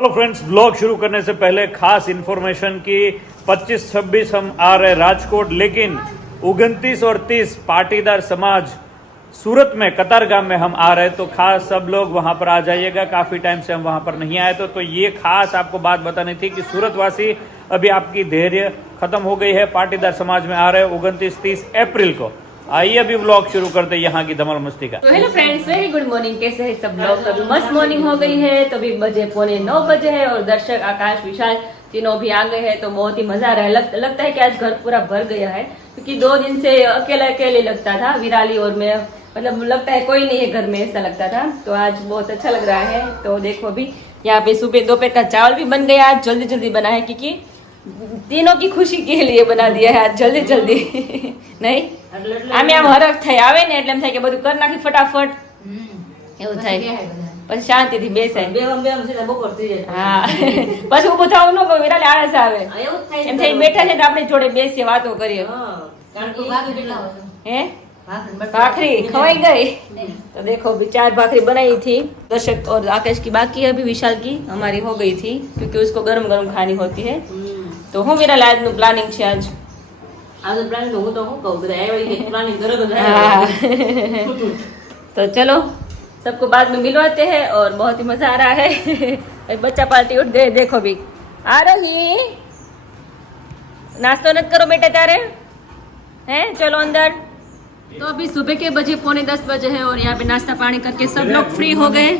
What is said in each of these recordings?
Hello friends, blog शुरू करने से पहले खास इन्फॉर्मेशन की 25-26 हम आ रहे राजकोट, लेकिन 29 और 30 पाटीदार समाज सूरत में कतारगाम में हम आ रहे हैं, तो खास सब लोग वहां पर आ जाइएगा। काफ़ी टाइम से हम वहां पर नहीं आए तो ये खास आपको बात बतानी थी कि सूरतवासी अभी आपकी धैर्य खत्म हो गई है। पाटीदार समाज में आ रहे हैं 29-30 अप्रैल को। आइए अभी व्लॉग शुरू करते हैं यहाँ की धमाल मस्ती का। तो hello friends, very good morning. कैसे है सब लोग? अभी मस्त मॉर्निंग हो गई है, तो अभी बजे 8:45 बजे है और दर्शक, आकाश, विशाल तीनों भी आ गए हैं, तो बहुत ही मजा आ रहा है। लगता है कि आज घर पूरा भर गया है, क्योंकि 2 दिन से अकेले अकेले लगता था, विराली और मैं, मतलब लगता है कोई नहीं है घर में, ऐसा लगता था। तो आज बहुत अच्छा लग रहा है। तो देखो अभी यहाँ पे सुबह दोपहर का चावल भी बन गया, आज जल्दी जल्दी बना है, क्योंकि तीनों की खुशी के लिए बना दिया है आज जल्दी जल्दी। नहीं આમે આમ હરખ થઈ આવે ને એટલે એમ થાય કે બધું કરી નાખી ફટાફટ, એવું થાય, પછી શાંતિથી બેસાય, હા, પછી ઉભું થવું ન ગમે, એટલે આળસ આવે, એમ થઈ બેઠા છે તો આપણે જોડે બેસીએ, વાતો કરીએ। હે भाखरी खवाई गई। तो देखो अभी 4 भाखरी बनाई थी, दर्शक और आकाश की बाकी है, अभी विशाल की हमारी हो गई थी, क्योंकि उसको गरम गरम खानी होती है। तो हूँ मेरा लाज नु प्लानिंग छे आज प्लानिंग तो हूँ कहूँ प्लानिंग करो। तो चलो सबको बाद में मिलवाते हैं, और बहुत ही मजा आ रहा है। बच्चा पार्टी उठ गए, देखो भी आ रही। नाश्तो न करो बेटा तारे, हैं चलो अंदर। तो अभी सुबह के बजे 9:45 बजे है, और यहाँ पे नाश्ता पानी करके सब लोग फ्री हो गए।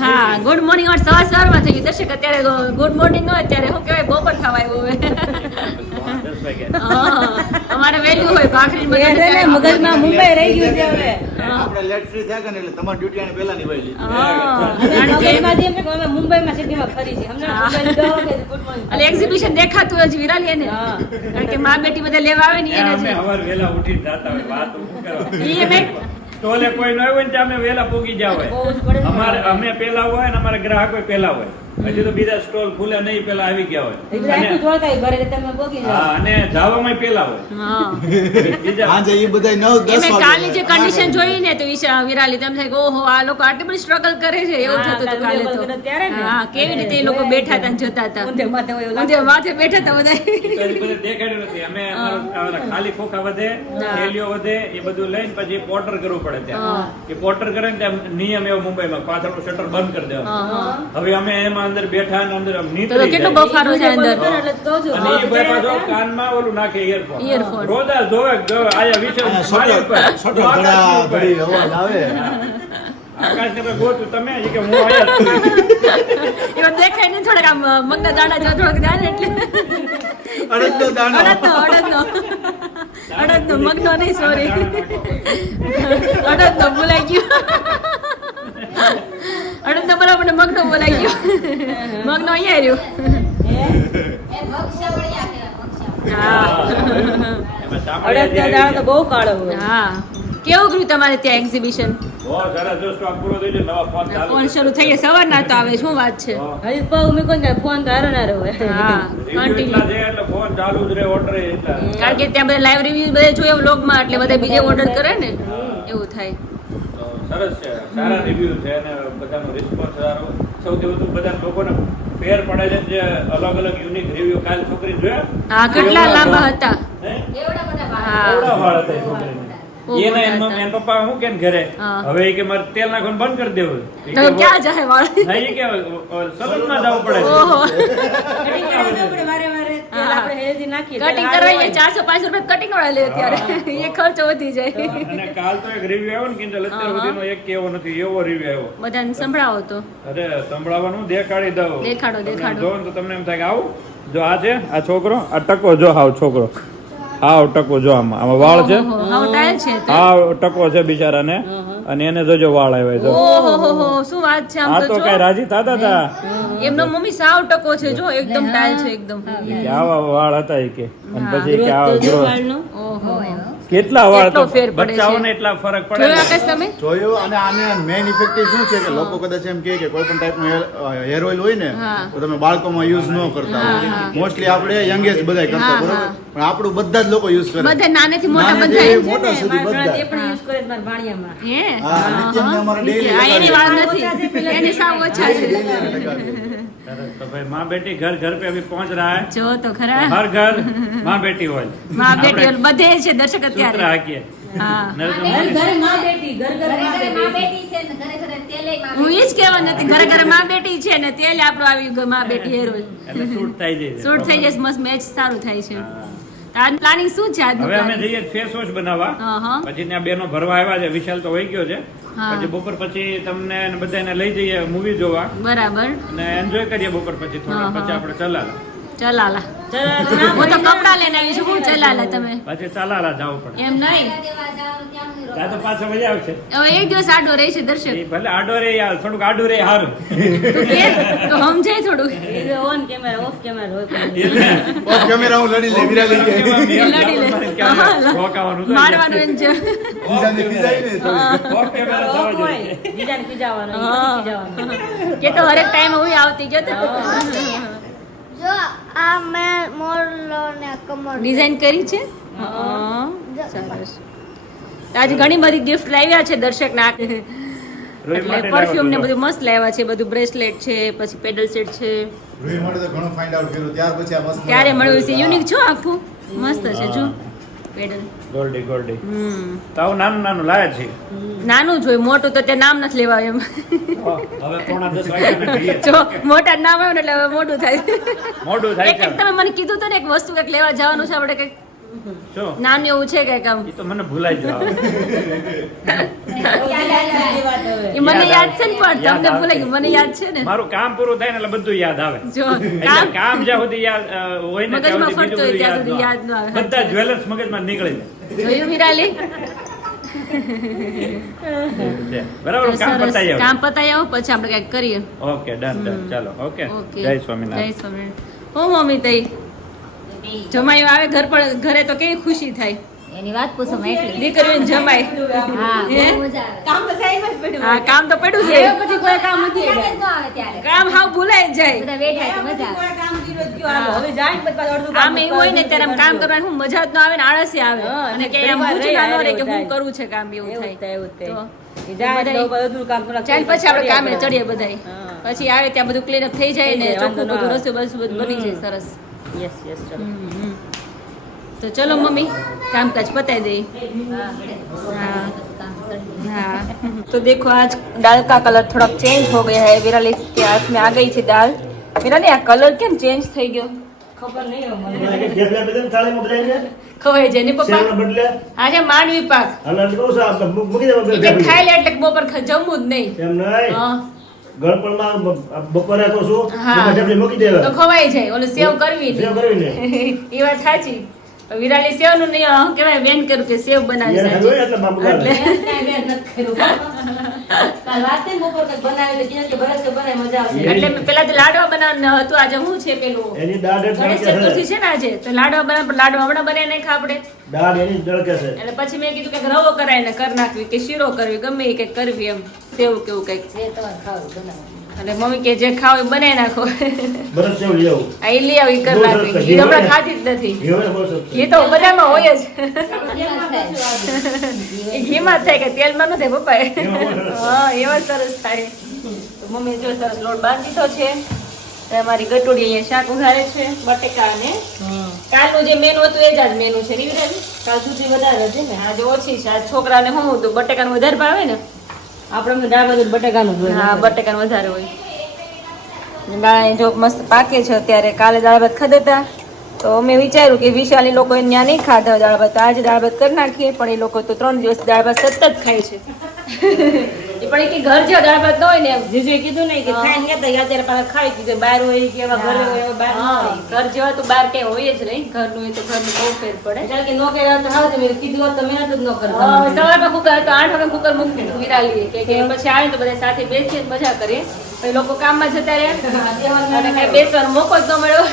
हाँ, गुड मॉर्निंग। और सवार में થઈ ગયું દર્શક, અત્યારે ગુડ મોર્નિંગ નો, અત્યારે શું કહેવાય, બપોર ખાવા આવ્યો હોય। અમારે વેલ્યુ હોય ભાખરી મગજમાં મુંબઈ રહી ગયું છે હવે, આપણે લેટ ફ્રી થયા કે એટલે તમારી ડ્યુટી આને પહેલા નિભાવી લીધી। અમે મુંબઈમાં સિટીમાં ફરી છે, હમણાં ગુડ મોર્નિંગ એટલે એક્ઝિબિશન દેખાતું હોય વિરાલી ને, કારણ કે માં બેટી બધા લેવા આવે ને એને અમે હવાર વેલા ઉઠીને જાતા હોય, વાત શું કરવા, ઈ મે સ્ટોલે કોઈ ન હોય ને અમે વેલા પોગી જાવ હોય, અમારે અમે પેલા હોય ને અમારા ગ્રાહકો પેલા હોય, હજી તો બીજા સ્ટોલ ખુલે નહીં, પેલા આવી ગયા હોય, અને જવામાં પેલા હોય। આજે એ બધા 9-10 વાગે કાલે જે કન્ડિશન જોઈ ને, તો વિરાલી તેમ થાય કે ઓહો આ લોકો આટલી બધી સ્ટ્રગલ કરે છે, એવું થતું હતું કાલે તો। હા, કેવી રીતે એ લોકો બેઠા હતા જતા હતા, ઊંધે માથે બેઠા હતા બધા, દેખાડ્યું નથી। અમે અમારા ખાલી ખોખા વધે, થેલીઓ વધે, એ બધું લઈને પછી પોર્ટર કરવું પડે ત્યાં, કે પોર્ટર કરે ને ત્યાં નિયમ એવો મુંબઈમાં, પાછળનું શટર બંધ કરી દેવાનું। હવે અમે એમાં અંદર બેઠા ને અંદર નીકળી કેટલો બફારો છે અંદર, અને એ ભાઈ પાછો કાનમાં ઓલું નાખે ઇયરફોન, રોદા જોવે આયા વિશે મારી ઉપર છોટો ઘડા ઘડી અવાજ આવે। આકાશ ને ગોતું તમે, કે હું આયા છું, એવા દેખાય ને થોડાક આમ મગના દાણા જો થોડાક દાણા, એટલે અડદનો દાણો, અડદનો મગનો નહીં, સોરી, અડદનો ભૂલાઈ ગયો, અડદનો બરાબર ને મગનો બોલાઈ ગયો, મગનો અહીંયા રહ્યો। અડદનો દાણો તો બહુ કાળો હોય। હા, કેવું ગયું તમારે ત્યાં એક્ઝિબિશન? બહુ સરસ, જો સ્ટોક પૂરો થઈ જાય નવા ફોન ચાલુ, ફોન શરૂ થઈ ગયા, સવારના તો આવે, શું વાત છે, હજી પગ મૂકો ને ફોન તો હારો હોય। હા, કન્ટિન્યુ છે એટલે ફોન ચાલુ જ રહે, ઓર્ડર એટલા, કારણ કે ત્યાં બધા લાઈવ રિવ્યુ બધા જોઈએ વ્લોગમાં, એટલે બધા બીજે ઓર્ડર કરે ને, એવું થાય। સરસ છે, સારા રિવ્યુ છે, અને બધાનો રિસ્પોન્સ સારો, સૌથી વધુ બધા લોકોને ફેર પડે છે, જે અલગ અલગ યુનિક રિવ્યુ કાલ છોકરી જોયા, હા, કેટલા લાંબા હતા, એવડા વાળ હતા છોકરીને, એના એન પપ્પા શું કે ઘરે, હવે કે મારે તેલ નાખવાનું બંધ કરી દેવું, તો ક્યાં જાય વાળ, નહીં કે સતત ના જવું પડે, ઓહો, કટિંગ કરવા 400-500 રૂપિયા કટિંગ વાળા લે અત્યારે, એ ખર્ચો વધી જાય। અને કાલ તો એક રિવ્યુ આવ્યો ને કે અત્યાર સુધીનો એક કેવો નથી એવો રિવ્યુ આવ્યો, બધાને સંભળાવો તો, અરે સંભળાવવાનું દેખાડી દઉં, દેખાડો જો તો તમને એમ થાય કે આવું જો આ છે, આ છોકરો, આ ટકો જો, હાવ છોકરો, હાવ ટકો જો, આમાં વાળ છે, હાવ ટાઈલ છે, હાવ ટકો છે બિચારાને, અને એને જોજો વાળ આવ્યા છે, ઓહો શું વાત છે, આમ આ તો કઈ રાજી થતા હતા, એમનો મમ્મી સાવ ટકો છે, જો એકદમ ટાઈલ છે એકદમ, આવા વાળ હતા એ કે, અને પછી કે આવા ગ્રોથ, ઓહો કેટલા વાળ તો ફેર પડે છે, બચ્ચાઓને એટલા ફરક પડે, જોયું આકાશ તમે? જોયું। અને આને મેઇન ઇફેક્ટિવ શું છે કે લોકો કદાચ એમ કહે કે કોઈ પણ ટાઈપનું હેર ઓઇલ હોય ને તો તમે બાળકોમાં યુઝ ન કરતા હોય, મોસ્ટલી આપણે યંગેજ બધા કરતા, બરોબર, પણ આપણું બધા જ લોકો યુઝ કરે, બધા નાનેથી મોટા નાનેથી બધા મોટા સુધી બધા, એ પણ યુઝ કરે મારા ભાણિયામાં, હે હા, નિત્યને અમારે ડેઈલી એની વાત નથી, એની સાવ ઓછા છે। सरस। तो भाई माँ बेटी घर घर पे अभी पहुंच रहा है। જો તો ખરા हर घर माँ बेटी હોય। માં બેટી ઓલ બધે છે દર્શક સૂત્ર અત્યારે હાકીએ। હા નરેન્દ્ર ઘર મોદી ઘરે માં બેટી ઘર ઘરે માં બેટી હું ઈ જ કહેવાનું હતી ઘરે ઘરે માં બેટી છે ને તેલ આપણું આવી ગયું માં બેટી હેર ઓઇલ એટલે શૂટ થઈ જાય છે। શૂટ થઈ જશે મસ્ત મેચ સારું થાય છે હા। આજ પ્લાનિંગ શું છે આજનું હવે અમે planning? જઈએ ફેસ વોશ બનાવવા। હા હા પછી ત્યાં બેનો ભરવા આવ્યા છે, વિશાલ તો વહી ગયો છે। હા. પછી બપોર પછી તમને ને બધાને લઈ જઈએ મૂવી જોવા બરાબર અને એન્જોય કરીએ બપોર પછી થોડા। હા, પછી હા. આપણે ચલાલા ચલાલા હું તો કપડા લઈને આવી છું હું ચલાલા તમે પછી ચલાલા જવું પડે। એમ નહીં ત્યાં તો પાછા મજા આવશે। હવે એક દિવસ આડો રહી છે દર્શક એ ભલે આડો રે યાર, થોડુંક આડું રે હારું। તું કે તો સમજાય થોડું ઓન કેમેરા ઓફ કેમેરા હોય ઓફ કેમેરા હું લડી લે વિરા લઈ જાય લડી લે. રોકાવાનું તો મારવાનું એમ છે બીજાને ખીજાય ને તો ઓફ કેમેરા થવા ઓફ જોઈએ। હોય બીજાને પીજાવાનો હા. કે તો હરેક ટાઈમ હું આવતી જો તો જો આ મેં મોરલો ને કમર ડિઝાઇન કરી છે હા સરસ આજે ઘણી બધી ગિફ્ટ લાવ્યા છે દર્શક ના રોહિત એટલે માટે પરફ્યુમ ને લાવ્યો બધું મસ્ત લાવ્યા છે બધું બ્રેસલેટ છે પછી પેડલ સેટ છે રૂહી માટે તો ઘણું ફાઇન્ડ આઉટ કર્યું ત્યાર પછી આ મસ્ત ત્યારે મળ્યું છે યુનિક છો આખું મસ્ત છે જો પેડલ ગોલ્ડી ગોલ્ડી તો આવું નાનું નાનું લાયા છે। નાનું જોઈ મોટું તો તે નામ નથી લેવા એમ હવે પોણા 10 વાગ્યાના જઈએ। જો મોટા નામ આવે ને એટલે હવે મોટું થાય મોઢું થાય એક છે। તમે મને કીધું તો ને એક વસ્તુ કંઈક લેવા જવાનું છે આપણે કંઈક શું નાનું એવું છે કંઈક આમ એ તો મને ભૂલાઈ ગયું હવે। એ મને યાદ છે ને પણ યાદ તમને આવશે। ભૂલાઈ ગયું મને યાદ છે ને મારું કામ પૂરું થાય ને એટલે બધું યાદ આવે। જો એટલે કામ કામ જ્યાં સુધી યાદ હોય ને ત્યાં મગજમાં સુધી ફરતું હોય બીજું ત્યાં બધું સુધી યાદ યાદ ન આવે. ન આવે। બધા જ્વેલર્સ મગજમાં નીકળી જોયું વિરાલી જાય। બરાબર કામ સરસ. પતાઈ કામ પતાઈ આવો પછી આપણે કંઈક કરીએ ઓકે ડન ડન ચાલો ઓકે ઓકે જય સ્વામિનારાયણ। જય સ્વામિનારાયણ હો મમ્મી તઈ જમાઈ આવે ઘર પર ઘરે તો કેવી ખુશી થાય એની વાત પૂછો માં એટલે દીકરીઓને જમાય હા હે? કામ તો સાઈડમાં જ પડ્યું હા કામ તો પડ્યું છે પછી કોઈ કામ નથી આવે ત્યારે કામ હાવ ભૂલાઈ જ જાય બધા બેઠા તો મજા આવે કામ જીરો જ ગયો હાલો. હવે જાય ને પછી અડધું આમ એવું હોય ને ત્યારે આમ કામ કરવાની હું મજા જ ન આવે ને આળસ આવે હા, અને કે ઘણી આમ વાર પૂછું ના ન રહે કે એવું હું થાય. કરવું છે કામ એવું એવું જ થાય, થાય એવું જ થાય. તો એ જાય બધાય- એટલે બધું કામ થોડાક ચાલ પછી આપણે કામે ચડીએ બધાય હા. પછી આવે ત્યાં બધું ક્લીન અપ થઈ જાય ને થઈ જાય, ચોખ્ખું વાંધો બધું ના રસોઈ બધું બની જાય સરસ યસ યસ ચલો તો ચલો મમ્મી કામકાજ પતાઈ દઈએ हाँ हाँ तो देखो आज दाल का कलर थोड़ा चेंज हो गया है विराली के हाथ में आ गई थी दाल विराली आ कलर કેમ ચેન્જ થઈ ગયો ખબર નહીં હવે મને. ખવાય જાય ને પપ્પા બદલે આજે માંડવી પાક અને કહું છું આપણે મૂકી દેવા એટલે ખાઈ લે એટલે બપોર જમવું જ નહીં એમ નહીં હા ગળપણમાં બપોરે તો શું હા. બપોરે આપણે મૂકી તો દેવા ખવાય જાય ઓલું સેવ કરવી સેવ કરવીને એ વાત સાચી વિરાલી સેવ નું નહીં હું કેવાય વેન કરું કે સેવ બનાવી યાર સાચી. ખાધું એટલે બાપુ એટલે કાંઈ બેન નથી કર્યું. કાલ રાતે બપોર કંઈક બનાવ્યું એટલે કીધું કે બરસ કે બનાય મજા આવશે. એટલે મેં પેલા તો લાડવા બનાવવાનું હતું આજે શું છે પેલું એની દાળ જ ગણેશ દળકે ચતુર્થી છે છે ને આજે તો લાડવા બનાવ લાડવા હમણાં બનાવી નાખ્યા આપણે દાળ એની જ દળકે છે એટલે પછી મેં કીધું કે રવો કરાય ને કર નાખવી કે શીરો કરવી ગમે એ કંઈક કરવી એમ સેવ કેવું કંઈક જે તમારે ખાવું બનાવો. એટલે મમ્મી કે જે ખાવ એ બનાવી નાખો બરસ સેવ લઈ આવું આ એ લઈ આવી કર બહુ નાખવી સરસ એ છે. હમણાં ખાધી જ નથી ઘી હોય ને બહુ સરસ એ તો બધામાં હોય જ કેમાં થાય? એ ઘીમાં જ થાય કે તેલમાં ન થાય પપ્પા એમાં બહુ સરસ. હા એવા સરસ થાય તો મમ્મી જો સરસ લોટ બાંધી દીધો છે તો અમારી ગટોડી અહીંયા શાક ઉઘાડે છે બટેકા અને કાલનું જે મેનુ હતું એ જ આજ મેનુ છે રીવી રાજી કાલ સુધી વધારે છે ને આજે ઓછી છે આજ છોકરાને શું હતું બટેકાનું વધારે ભાવે ને આપણે દાળ બધું બટેકાનું જ હોય. હા બટેકાનું વધારે હોય દાળ જો મસ્ત પાકે છે અત્યારે કાલે દાળ ભાત ખાધા હતા તો મેં વિચાર્યું કે વિશાલી લોકો ત્યાં નહીં ખાધા દાળ ભાત તો આજે દાળ ભાત કરી નાખીએ પણ એ લોકો તો 3 દિવસ દાળ ભાત સતત ખાય છે એ પણ એ કે ઘર જેવા દાળ ભાત ન હોય ને એમ જીજુએ કીધું નહીં કે ખાઈને ગયા તા, અત્યારે પાછા ખાઈ કીધું બહાર હોય કે એવા ઘરે હોય એવા બહાર ન હા, હોય. ઘર જેવા તો બહાર ક્યાંય હોય જ નહીં ઘરનું હોય તો ઘરનું બહુ ફેર પડે કારણ કે નો કર્યા તો હાવ તમે કીધું હોત તો મહેનત જ ન કરતા. સવારમાં કુકર તો 8 વાગે કુકર મૂકી દીધું વિરાલીએ કે પછી આવે તો બધા સાથે બેસીએ ને મજા કરીએ પછી લોકો કામમાં જતા રહ્યા અને કઈ બેસવાનો મોકો જ ન મળ્યો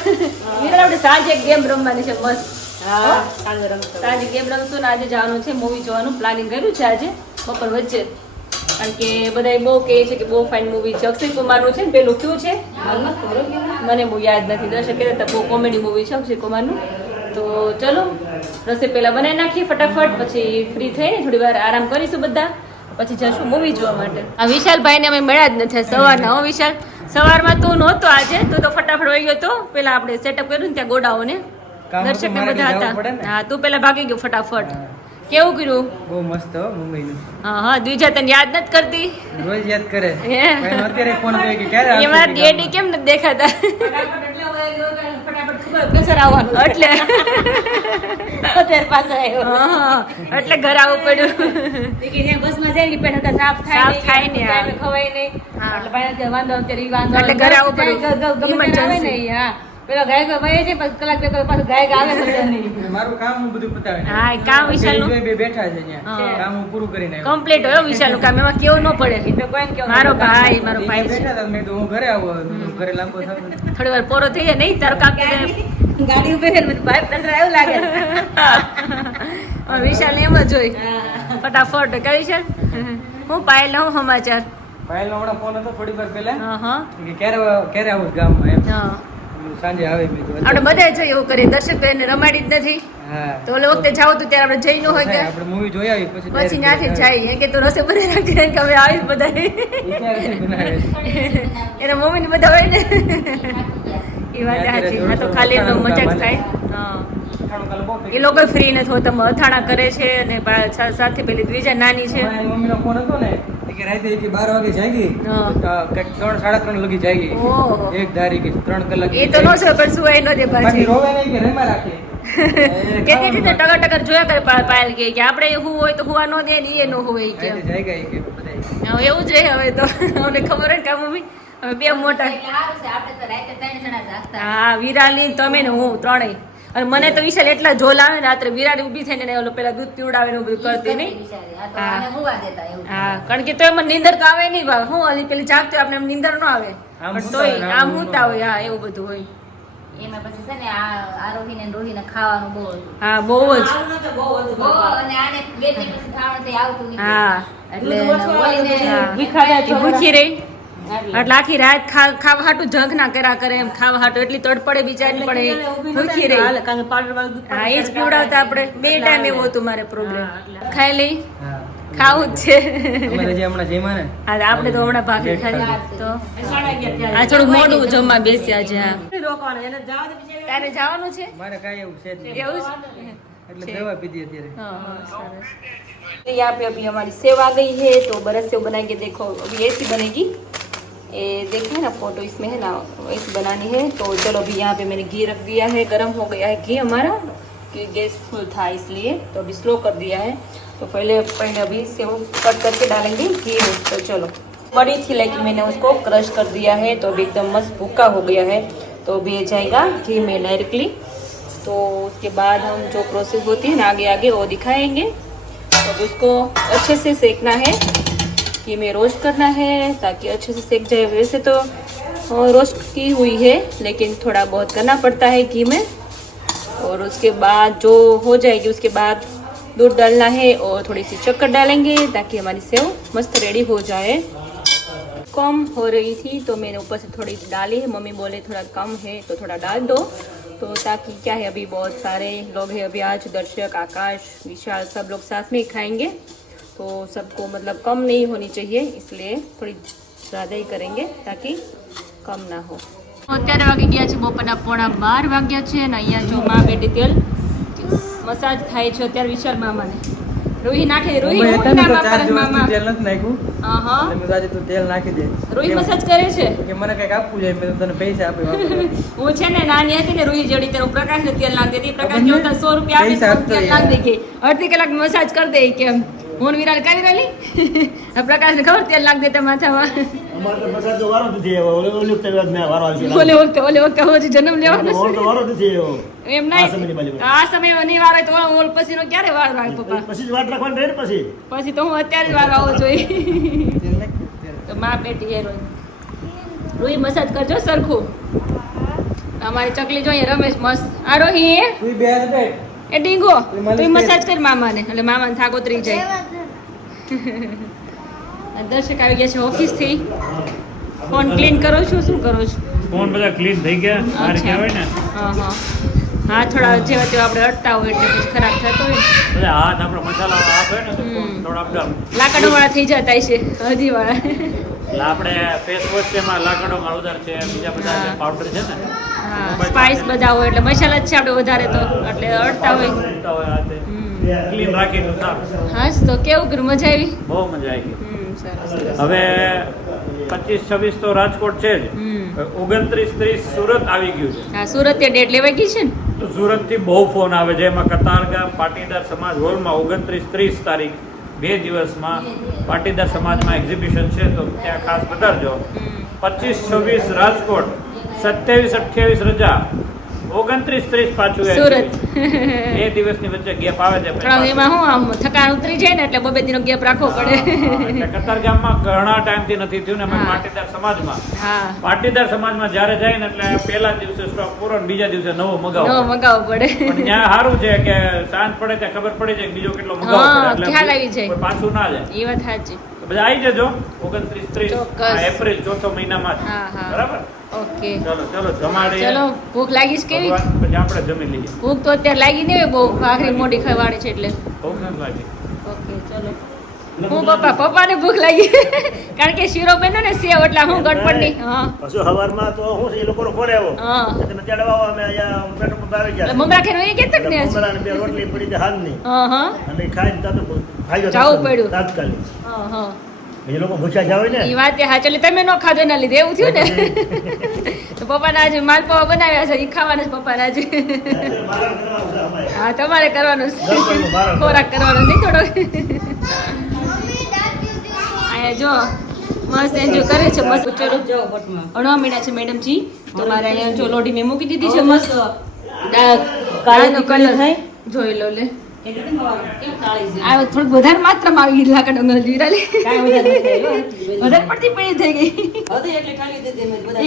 વિરાલ આપણે સાંજે એક ગેમ રમવાની છે મસ્ત હા કાલે રમતો. સાંજે ગેમ રમશું ને આજે જવાનું છે મૂવી જોવાનું પ્લાનિંગ કર્યું છે આજે બપોર વચ્ચે કારણ કે બધા બહુ કહે છે કે બહુ ફાઇન મૂવી છે અક્ષય કુમારનું છે ને પેલું કયું છે હાલ નથી ખબર કે ના. મને બહુ યાદ નથી દર્શક કહેતા હતા બહુ કોમેડી મૂવી છે અક્ષય કુમારનું તો ચલો રસોઈ પહેલા બનાવી નાખીએ ફટાફટ પછી ફ્રી થઈને થોડી વાર આરામ કરીશું બધા પછી જશું મૂવી જોવા માટે આ વિશાલભાઈને અમે મળ્યા જ નથી સવારના હો વિશાલ સવારમાં તું નહોતો આજે, તું તો ફટાફટ વહી ગયો તો. પેલા આપણે સેટઅપ કર્યું ને ત્યાં ગોડાઓને દર્શક ને બધા હતા. હા, તું પેલા ભાગી ગયો ફટાફટ. કેવું કર્યું? બહુ મસ્ત હો મુંબઈનું. હા હા, દ્વિજા તને યાદ નથી કરતી? રોજ યાદ કરે. હે? પણ અત્યારે ફોન કરે કે ક્યારે આવશે? એમાં ડેડી કેમ નથી દેખાતા? એટલે હા, એટલે ઘર આવવું પડ્યું. બસમાં જઈને પેલા સાફ સાફ થાય ને, હા. ટાઈમે ખવાય નહીં. હા. એટલે ભાઈ અત્યારે વાંધો અત્યારે ઈ વાંધો એટલે ઘરે આવવું પડ્યું. ગમે ત્યારે આવે ને ઈ, હા પેલો ગાયક વહે છે પછી કલાક બે કલાક પાછું ગાયક આવે છે નહીં. મારું કામ હું બધું પતાવે. હા, એ કામ વિશાલનું બે બેઠા છે અહીંયા. હા. કામ હું પૂરું કરીને આવ્યો. કમ્પ્લીટ હોય વિશાલનું કામ, એમાં કેવું ન પડે. તો કોઈને કેવું મારો ભાઈ એ છે. બેઠા હતા મેં કીધું હું ઘરે આવું હવે. મેં કીધું ઘરે લાંબો થયો. થોડી વાર પોરો થઈ જાય નહીં તારું કામ થઈ જાય. ગાડી ઉપર છે ને બધું ભાઈ પ્રેશર એવું લાગે. વિશાલ એમ જ હોય ફટાફટ. કઈ વિશાલ હું પાયલ હું સમાચાર? પાયલનો હમણાં ફોન હતો થોડી વાર પહેલા હા હા કે ક્યારે આવું ગામમાં એમ. હા. સાંજે આવે મેં કીધું આપણે બધા જોઈએ એવું કરીએ. દર્શક બેન રમાડી જ નથી હા તો ઓલે વખતે જાવ તો ત્યારે આપણે જઈ ન હોય કે આપણે મૂવી જોઈ આવી પછી પછી ત્યાંથી જાય એમ કે તું રસે બને રાખે કે હવે આવી બધા એના મમ્મી ને બધા હોય ને એ વાત સાચી. હા, તો ખાલી એમનો મજાક થાય. હા, એ લોકો ફ્રી નથી હોતા, અથાણા કરે છે અને સાથે પેલી દ્વિજા નાની છે. મમ્મીનો ફોન હતો ને કે રાતે 12 વાગે જાગી હા. કંઈક 3 સાડા 3 લગી જાગી. ઓહો. એક ધારી કે 3 કલાક એ તો નો છે પણ સુવાય નો દે બાકી પાછી. રોવે નહીં કે રેમાં રાખે. કેતી હતી ટકા ટકા જોયા કરે પાયલ કે આપણે હું હોય તો હુવા નો દે ને એ નો હોય કે રાતે જાગ્યા કે બધાય. હવે એવું જ રહે હવે તો. અમને ખબર હોય કે આ મમ્મી હવે બે મોટા. એટલે સારું છે આપણે તો રાતે 3 જણા જાગતા. હા, વિરાલી તમે ને હું ત્રણેય. અને મને તો વિશાલ એટલા જોલ આવે ને રાત્રે વિરાલી ઊભી થઈને એને ઓલો પેલા દૂધ પીવડાવે ને એવું બધું કરતી નહીં. આ તો આને મુવા દેતા એવું. હા, કારણ કે તો એમાં નીંદર તો આવે નહીં ભાવ. હું ઓલી પેલી જાગતી હોય, આપણે એમ નીંદર ન આવે આમ પણ સૂતા હોય તોય ને આમ આમ હુતા હોય. હા, એવું બધું હોય. એમાં પછી છે ને આ આરોહીને ને રોહીને ખાવાનું બહુ હતું. હા, બહુ જ. બહુ અને આને બે ત્રણ પછી ખાવાનું તો આવતું નહીં. હા, એટલે ઓલીને હા. ભીખાડા એ ભૂખી રહી એટલે આખી રાત ખાવા હાટું જંખ ના કર્યા કરે એમ. ખાવા હાટું એટલી તડપડે બિચારી પડે, ભૂખી રહી. હા, એ જ પીવડાવતા આપણે. બે ટાઈમ એવું હતું મારે પ્રોબ્લેમ. ખાઈ લઈ, હા ખાવું જ છે. અમારે જે હમણાં જમ્યા ને હા, આપણે તો હમણાં ભાખરી ખાધી તો આ થોડું મોડું જમવા બેસ્યા છે. હા, તારે જવાનું છે મારે કાંઈ એવું છે જ નહીં. એવું જ? એટલે દવા પીધી અત્યારે. हाँ हाँ सरस। यहाँ पे अभी हमारी सेव आ गई है तो बरस सेव बनाएंगे। देखो अभी ऐसी बनेगी, ये देखिए ना फोटो इसमें है ना, ऐसी बनानी है। तो चलो अभी यहाँ पे मैंने घी रख दिया है, गरम हो गया है घी हमारा, कि गैस फुल था इसलिए तो अभी स्लो कर दिया है। तो पहले अभी सेव कट करके डालेंगे घी में। तो चलो बड़ी थी लेकिन मैंने उसको क्रश कर दिया है तो अभी एकदम मस्त भूका हो गया है। तो अभी ये जाएगा घी में डायरेक्टली। तो उसके बाद हम जो प्रोसेस होती है ना आगे आगे वो दिखाएंगे। तो अब उसको अच्छे से सेकना है, घी में रोस्ट करना है ताकि अच्छे से सेक जाए। वैसे तो रोस्ट की हुई है लेकिन थोड़ा बहुत करना पड़ता है घी में। और उसके बाद जो हो जाएगी उसके बाद दूध डालना है और थोड़ी सी शक्कर डालेंगे ताकि हमारी सेव मस्त रेडी हो जाए। कम हो रही थी तो मैंने ऊपर से थोड़ी डाली है, मम्मी बोले थोड़ा कम है तो थोड़ा डाल दो। तो ताकि क्या है अभी बहुत सारे लोग हैं अभी आज, दर्शक, आकाश, विशाल सब लोग साथ में ही खाएंगे तो सबको मतलब कम नहीं होनी चाहिए, इसलिए थोड़ी ज़्यादा ही करेंगे ताकि कम ना हो। અત્યારે વાગી ગયા છે બપોરના 11:15 વાગ્યા છે અને અહીંયા જો મા બેટી તેલ મસાજ થાય છે અત્યારે વિશાલ મામાને. રૂહી નાખી દે. રૂહી મુંબઈ હું હતા ને ના તો 4 મામા દિવસથી તેલ નથી નાખ્યું. હા હા એટલે મેં આજે તું તેલ નાખી દે. રૂહી મસાજ કરે છે. કે મને કંઈક આપવું જોઈએ, મેં તો તને પૈસા આપ્યા. હું છે ને નાની હતી ને રૂહી જેડી તેનું પ્રકાશને તેલ નાખી દેતી. પ્રકાશ બંને જોતા 100 રૂપિયા આપી પૈસા તો તેલ આપતો નાખી દે કે અડધી કલાક મસાજ કરી દે કે હું વિરાલ કરી રહેલી. પ્રકાશને ખબર તેલ નાખી દેતા માથામાં. અમારે તો મસાજ તો વારો નથી આવ્યો. ઓલી વખતે વારો આવશે. ઓલે વખતે હજી જન્મ લેવાનો ઓલો તો વારો નથી આવ્યો. એમ આ સમયની નહીં. બાજુ. આ સમય નહીં વાર હોય તો ઓલ પછીનો ક્યારે વાર આવે પપ્પા? પછી જ વાટ રાખવાની રહે ને પછી. પછી તો હું અત્યારે જ વાર આવો જોઈએ. તેલ નાખી દે. તો મા બેટી એ રોહી મસાજ કરજો સરખું. અમારી ચકલી જોઈએ રમેશ મસ્ત. આ રોહી તું બે હાથ બેઠ. એ ડીંગો માલિશ તું કર. મસાજ કર મામાને એટલે મામાને થાક ઉતરી જાય. દર્શક આવી ગયા છે ઓફિસ થી. ફોન ક્લીન કરો છો શું કરો છો? ફોન બધા ક્લીન થઈ ગયા. મારે અચ્છા. કહેવાય ને હા હા હા થોડા જેવા તેવા આપણે અડતા હોય એટલે પછી ખરાબ થતો હોય ને. એટલે હાથ આપણો મસાલા હાથ હોય ને તો થોડા અપડાઉન લાકડો વાળા થઈ જતા છે હજી વાળા. એટલે આપણે ફેસ વોશ છે એમાં લાકડો હળદર છે બીજા બધા જે પાવડર છે ને હા સ્પાઇસ બધા હોય એટલે મસાલા જ છે આપણે વધારે તો એટલે અડતા હોય. ઉલટા હોય હાથે ક્લીન રાખીને સારું. હા તો કેવું કર્યું મજા આવી. બહુ મજા આવી ગઈ. સરસ. હવે 25-26 તો રાજકોટ છે જ 29-30 સુરત આવી ગયું છે. હા સુરત તે ડેટ લેવાઈ ગઈ છે ને. તો સુરતથી બહુ ફોન આવે છે એમાં કતારગામ પાટીદાર સમાજ હોલમાં 29-30 તારીખ 2 દિવસમાં પાટીદાર સમાજમાં એક્ઝિબિશન છે તો ત્યાં ખાસ પધારજો. 25-26 રાજકોટ, 27-28 રજા, 29-30 પાછું સુરત. exhibition. 2 દિવસની વચ્ચે ગેપ આવે છે. પણ એમાં શું આમ થકાન ઉતરી જાય ને એટલે બબે દિનો ગેપ રાખવો પડે. એટલે કતારગામમાં ઘણા ટાઈમથી નથી થયું ને અમે હા. પાટીદાર સમાજમાં હા પાટીદાર સમાજમાં જ્યારે જાય ને એટલે પહેલા દિવસે સ્ટોક પૂરો ને બીજા દિવસે નવો મગાવો નવો મગાવવો પડે. પણ ત્યાં સારું છે કે સાંજ પડે ત્યાં ખબર પડી જાય કે બીજો કેટલો મગાવો હા, પડે ખ્યાલ આવી જાય. કોઈ પાછું ના જાય. એ વાત સાચી. તો બધા આવી જજો 29-30 ચોક્કસ. એપ્રિલ ચોથો મહિનામાં જ. હા, હા. બરાબર. ઓકે ચલો જમાડીએ. ચલો ભૂખ લાગી છે કેવી. ભગવાન, પછી આપણે જમી લઈએ. ભૂખ તો અત્યારે લાગી નહીં હોય બહુ આખરી મોટી ખાવાની છે એટલે. બહુ નથી લાગી. ઓકે ચલો. હું પપ્પાને ભૂખ લાગી કારણ કે શીરો બન્યો ને સેવ એટલે હું ગણપણની. હા પાછું સવારમાં તો શું છે એ લોકોનો ફોન આવ્યો હા તમે ત્યાં દવાઓ અમે અહીંયા પેટ્રોલ પંપ આવી ગયા એટલે મમરા ખાઈને વહી ગયા તા કે ને આજ? મમરાને 2 રોટલી પડી છે હાથની હા હા અને ખાઈને તાતો ખાઈ ગયો જાવું પડ્યું. તાત્કાલિક હા હા એ લોકો ભૂખ્યા જાવ ને એ વાત હા એટલે તમે ન ખાધો એના લીધે એવું થયું ને. તો પપ્પાના આજે માલપુઆ બનાવ્યા છે એ ખાવાના છે પપ્પાના આજે. મારણ કરવાનું છે અમારે. હા તમારે કરવાનું છે ગણપણનું મારણ. ખોરાક કરવાનો નહીં થોડો. અહીંયા જો મસ્ત એન્જોય કરે છે મસ્ત. ચલો અણવા મીડા છે મેડમજી તો મારે અહીંયા જો લોઢી મેં મૂકી દીધી છે મસ્ત. કાળાનો કલર થાય જોઈ લો લે. આ થોડીક વધારે માત્રામાં આવી ગઈ લાકડા ડુંગર જીરા લે. વધારે પડતી પીળી થઈ ગઈ.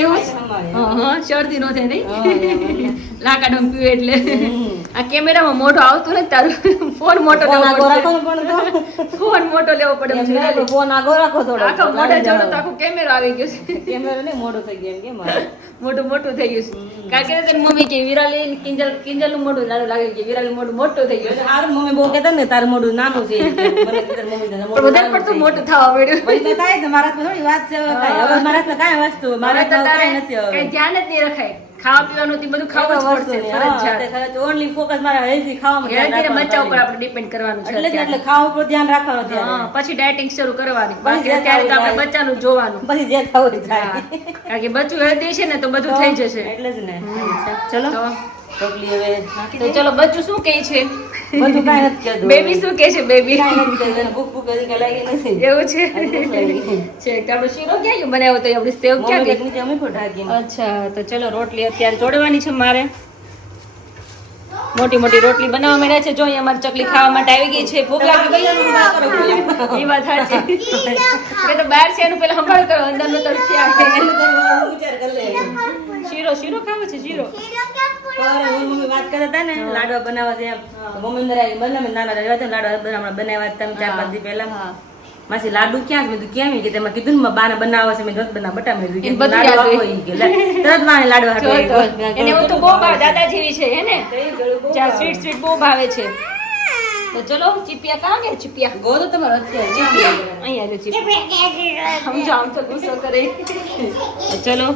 એવું છે? હા હા શરદી નો થાય નહીં લાકડા ડુંગ પીવે એટલે. આ કેમેરામાં મોટો આવતું નથી તારું. ફોન મોટો લેવો પડે. ફોન મોટો લેવો પડે એમ જીરા લે. ફોન આગો રાખો થોડો આખો મોઢે જોડો તો આખો કેમેરો આવી ગયો છે. કેમેરો ને મોટો થઈ ગયો એમ કે મારે મોટું મોટું થઈ ગયું છે કારણ કે તેની મમ્મી કે વિરાલી કિંજલ નું મોઢું નાનું લાગે કે વિરાલી મોઢું મોટું થઈ ગયું છે. હારું મમ્મી બહુ કહેતા ને તારું મોઢું નાનું છે મને કીધું મમ્મી તારું પણ મોઢું વધારે પડતું મોટું થવા મળ્યું. પછી તો થાય તો મારા હાથમાં થોડી વાત છે હવે કાંઈ. હવે મારા હાથમાં કાંઈ વસ્તુ મારા મારે તો હાથમાં તારે કાંઈ નથી હવે કઈ ધ્યાન જ નહીં રખાય. ખાવા પીવાનું તે બધું ખાવું જ પડશે ફરજિયાત. ઓનલી ફોકસ મારા હેલ્ધી ખાવામાં ધ્યાન હેલ્ધી ને બચ્ચા રાખવાનું ઉપર આપણે ડિપેન્ડ કરવાનું છે એટલે જ ને, અત્યારે. એટલે ખાવા ઉપર ધ્યાન રાખવાનું હા, ત્યારે પછી ડાયટિંગ શરૂ કરવાની પછી બાકી જે અત્યારે તો ખાવું આપણે થાય. બચ્ચાનું જોવાનું. પછી જે ખાવું એ હા, થાય કારણ કે બચ્ચું હેલ્ધી છે ને તો બધું થઈ જશે. એટલે જ ને ચલો તો ટોપલી હવે નાખી તો દઈએ. ચલો બચ્ચું શું કહે છે બધું કાંઈ નથી કહેતું. બેબી શું કહે છે બેબી કાંઈ નથી કહેતું. એને ભૂખ ભૂખ હજી કાંઈ લાગી નથી એવું છે ભૂખ લાગી. છે કે આપણો શીરો ક્યાં ગયો બનાવ્યો તો આપણી સેવ ક્યાં મમ્મી ગઈ? નીચે અમી પણ ઢાંકીને. અચ્છા તો ચલો રોટલી અત્યારે જોડવાની છે મારે. મોટી મોટી રોટલી બનાવવા માંડ્યા છે. જો અહીંયા અમારી ચકલી ખાવા માટે આવી ગઈ છે. ભૂખ લાગી ગઈ એ વાત સાચી. કે તો બહાર છે એનું પેલા સંભાળ કરો અંદરનું તો થયા. એનું તો હું વિચાર કરી લે. શીરો ખાવો છે શીરો. સવારે હું મમ્મી વાત કરતા હતા ને લાડવા બનાવવા છે એમ. તો મમ્મી અંદર આવી મને નાના રહેવા તો લાડવા હમણાં બનાવ્યા હતા 4-5 દી પહેલા. માસી લાડુ ક્યાં છે? મેં કીધું કેમ? કે તેમાં કીધું ને બાને બનાવવા છે. મેં નથી બનાવ બટા મેં એને કીધું બધું લાડવા યાદ આપો ઈ કે લે. તરત માને લાડવા જો હાટુ તો આવી. એને એવું તો બહુ ભાવે દાદા જેવી છે હે ને જ્યાં સ્વીટ બહુ ભાવે છે. તો ચલો ચીપિયા કાં ગયા ચીપિયા? ગો તો તમારો અત્યારે અહીંયા જો ચીપિયા સમજો આમ તો ગુસ્સો કરે. તો ચલો